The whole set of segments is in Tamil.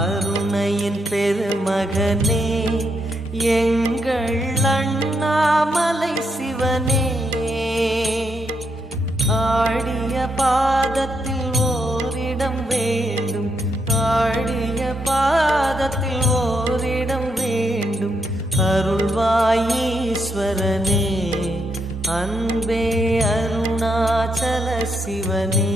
அருணையின் பெருமகனே எங்கள் அண்ணாமலை சிவனே, ஆடிய பாதத்தில் ஓரிடம் வேண்டும், ஆடிய பாதத்தில் ஓரிடம் வேண்டும். அருள்வாயீஸ்வரனே அன்பே அருணாச்சல சிவனே.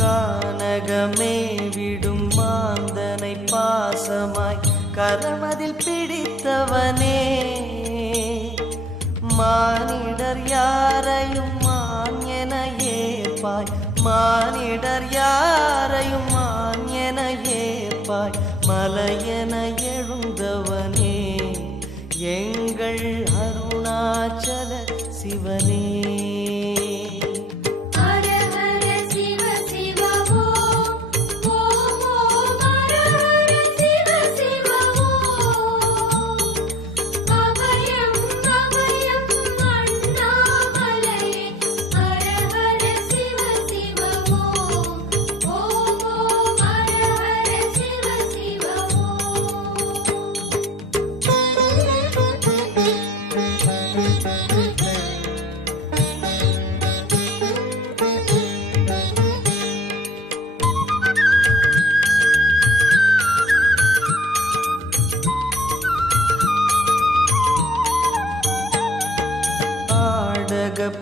கானகமே விடும் மாந்தனை பாசமாய் கரமதில் பிடித்தவனே, மானிடர் யாரையும் மான் என ஏற்பாய், மானிடர் யாரையும் மான் என ஏற்பாய். மலையென எழுந்தவனே எங்கள் அருணாச்சல சிவனே.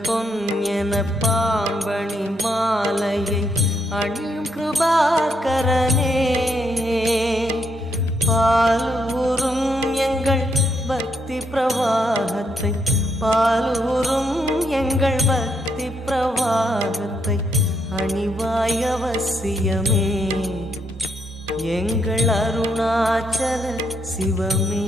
பொன் என பாம்பணி மாலையை அணியும் கிருபாகரனே, பாலூரும் எங்கள் பக்தி பிரவாகத்தை, பாலூரும் எங்கள் பக்தி பிரவாகத்தை அணிவாய் அவசியமே எங்கள் அருணாச்சல சிவமே.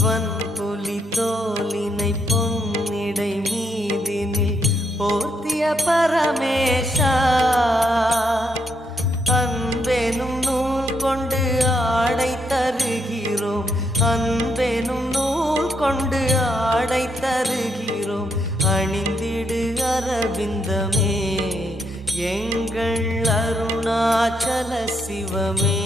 வன்புலி தோலினை பொன்னிடை மீதினில் போர்த்திய பரமேஷா, அன்பெனும் நூல் கொண்டு ஆடை தருகிறோம், அன்பெனும் நூல் கொண்டு ஆடை தருகிறோம். அணிந்திடு அரவிந்தமே எங்கள் அருணாச்சல சிவமே.